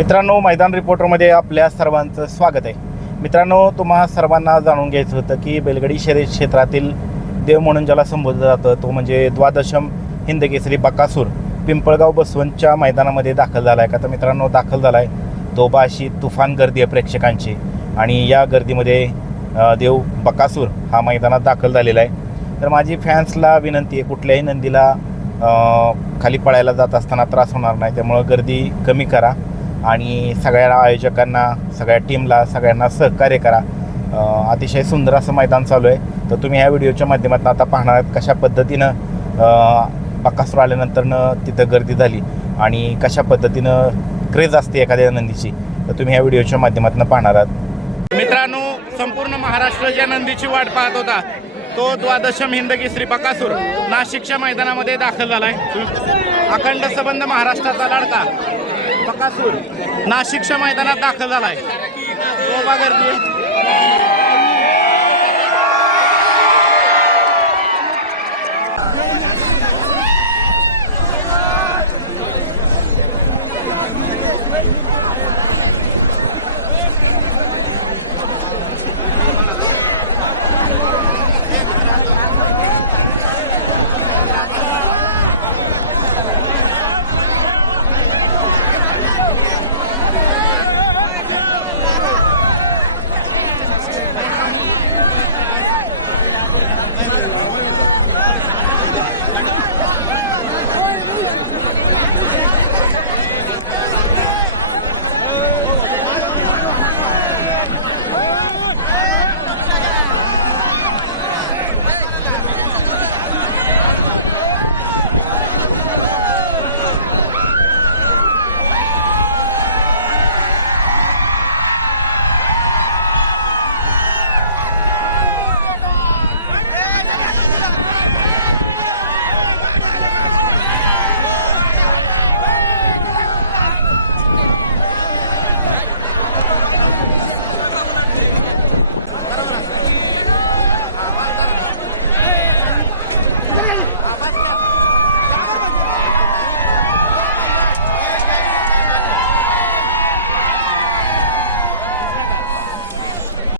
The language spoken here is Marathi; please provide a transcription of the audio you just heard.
मित्रांनो, मैदान रिपोर्टरमध्ये आपल्या सर्वांचं स्वागत आहे. मित्रांनो, तुम्हा सर्वांना जाणून घ्यायचं होतं की बैलगाडी शर्यत क्षेत्रातील देव म्हणून ज्याला संबोधलं जातं तो म्हणजे द्वादशम हिंदकेसरी बकासूर पिंपळगाव बसवंतच्या मैदानामध्ये दाखल झाला आहे का? तर मित्रांनो, दाखल झाला आहे. तो अशी तुफान गर्दी आहे प्रेक्षकांची आणि या गर्दीमध्ये देव बकासूर हा मैदानात दाखल झालेला आहे. तर माझी फॅन्सला विनंती आहे, कुठल्याही नंदीला खाली पळायला जात असताना त्रास होणार नाही, त्यामुळं गर्दी कमी करा आणि सगळ्या आयोजकांना, सगळ्या टीमला, सगळ्यांना सहकार्य करा. अतिशय सुंदर असं मैदान चालू आहे. तर तुम्ही ह्या व्हिडिओच्या माध्यमातून आता पाहणार आहात कशा पद्धतीनं बकासूर आल्यानंतरनं तिथं गर्दी झाली आणि कशा पद्धतीनं क्रेज असते एखाद्या नंदीची. तर तुम्ही ह्या व्हिडिओच्या माध्यमातून पाहणार आहात. मित्रांनो, संपूर्ण महाराष्ट्र ज्या नंदीची वाट पाहत होता तो द्वादशम हिंदकेसरी बकासूर नाशिकच्या मैदानामध्ये दाखल झाला आहे. अखंड संबंध महाराष्ट्राचा लाडका बकासूर नाशिकच्या मैदानात दाखल झाला आहे. गर्दी